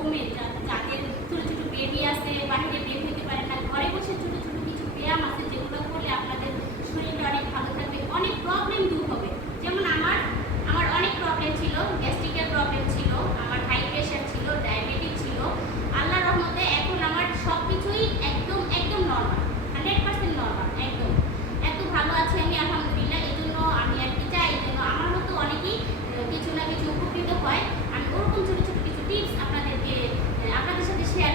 Women যাদের ছোটো ছোটো বেবি আছে, বাইরে বের হতে পারে না, ঘরে বসে ছোটো ছোটো কিছু ব্যায়াম আছে যেগুলো করলে আপনাদের শরীরটা অনেক ভালো থাকবে, অনেক প্রবলেম দূর হবে। যেমন আমার আমার অনেক প্রবলেম ছিল, গ্যাস্ট্রিকের প্রবলেম ছিল, আমার হাই প্রেশার ছিল, ডায়াবেটিস ছিল। আল্লাহর রহমতে এখন আমার সব কিছুই একদম একদম নর্মাল, 100% নর্মাল, একদম এত ভালো আছি আমি আলহামদুলিল্লাহ। এই জন্য আমি আর কি চাই যেন আমার মতো অনেকেই কিছু না কিছু উপকৃত হয়। আমি ওরকম ছোটো ছোটো কিছু টিপস আপনাদের সাথে শেয়ার